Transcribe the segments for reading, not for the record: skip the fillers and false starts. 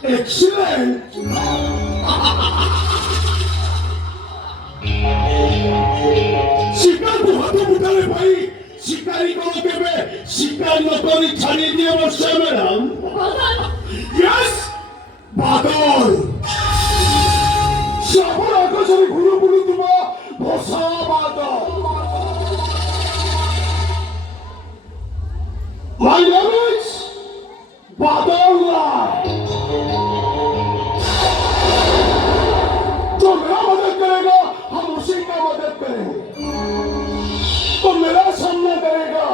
Excellent! शिकार को हाथों उठाने भाई शिकारी को के पे शिकार न करी छानी दिए बच्चे मैडम यस बादल शहर आकाशे घुरे घुरे तुमा भसा बादल My name is बादल राय जो मेरा मदद करेगा हम उसी का मदद करेंगे तो मेरा सामना करेगा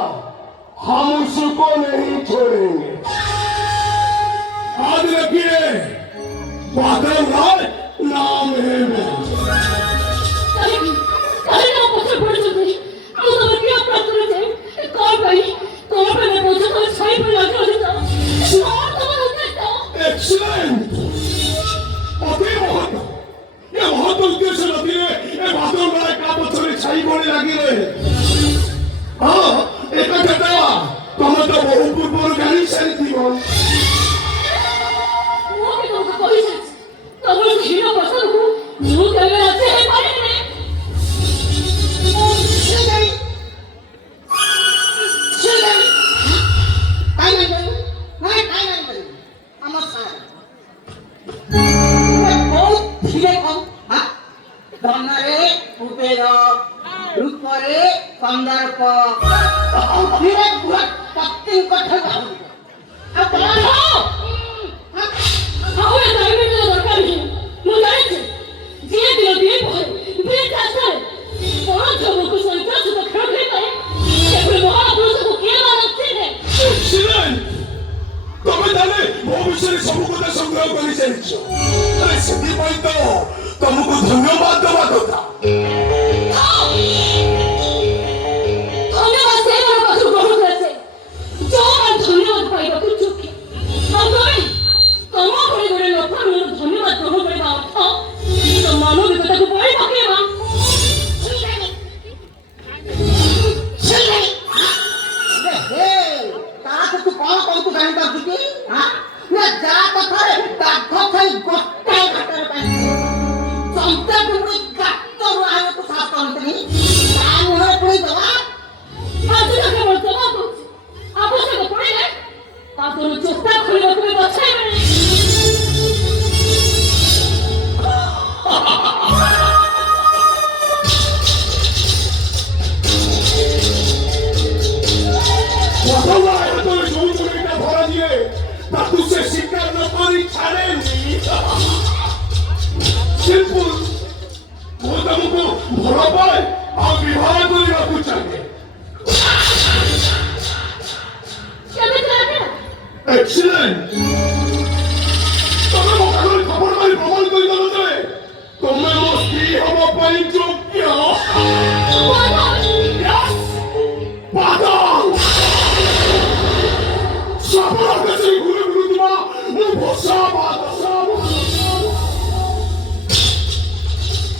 हम उसको नहीं छोड़ेंगे याद रखिए बादल राय नाम है मेरा Excellent! अति महत्व ये महत्व उद्देश्य नहीं है ये बादल राय का बच्चे छाई बोले लगी रहे हाँ एक कहता तुम तो बहुत पूर्व गाड़ी सारी थी बोल वो भी तुमको कोई सच तब वो हीरो पसंद को न्यू कैमरा से है पानी में भविष्य सब कथा संग्रह कर तुमको धन्यवाद देवा कथा Excellent! तुम्हें वो खबर मारी प्रमाण कोई ना दे तुम्हें वो स्त्री हवा पाई जो क्या Yes! बादल साबरा कैसे घूरे घूरे तुमा वो भोसा बादल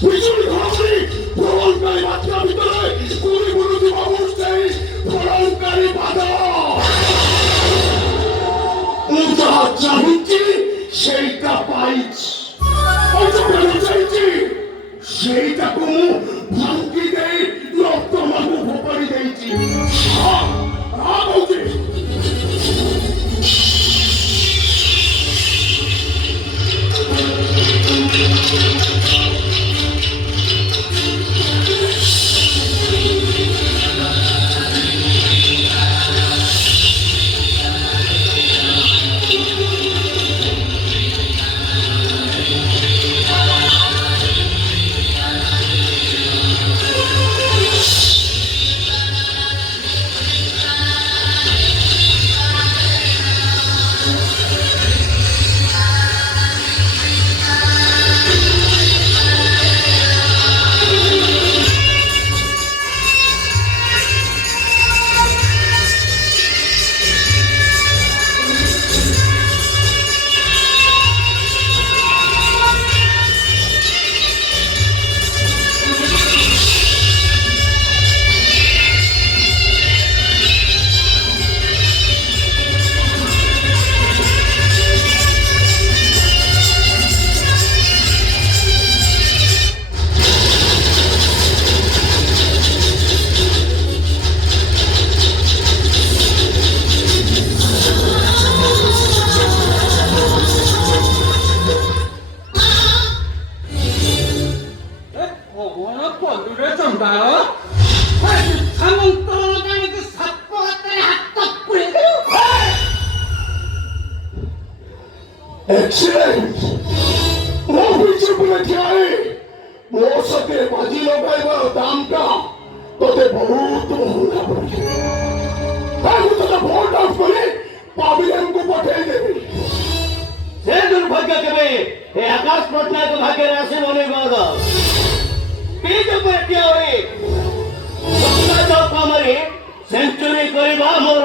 बिजली घाटी प्रमाणकारी बातका भीतर घूरे घूरे तुमा उठते प्रमाणकारी बादल उनका चाहती शेइटा पाइच और जो करना चाहती शेइटा को भांगी दे लोग तो मानो भोपाली देती हाँ हाँ बोलते 어머나 번들에 정가요? 아주 사문 떨어다니고 사포 같다니 핫떡 뿌리고 एक्सीलेंट वो पीछे बुलेट क्या है वो सके बाजी लगाए वो दाम का तो ते बहुत महंगा पड़ गया ताकि तो ते बहुत डाउट करे पाबिलियन को पठे देवी সে দুর্ভাগ্য কেবে এই আকাশ পটনায়ক ভাগ্যের রাশি মনে গদ পিঠ উপরে ঠিয়া হয়ে চৌকা মারি সেঞ্চুরি করিবা মোর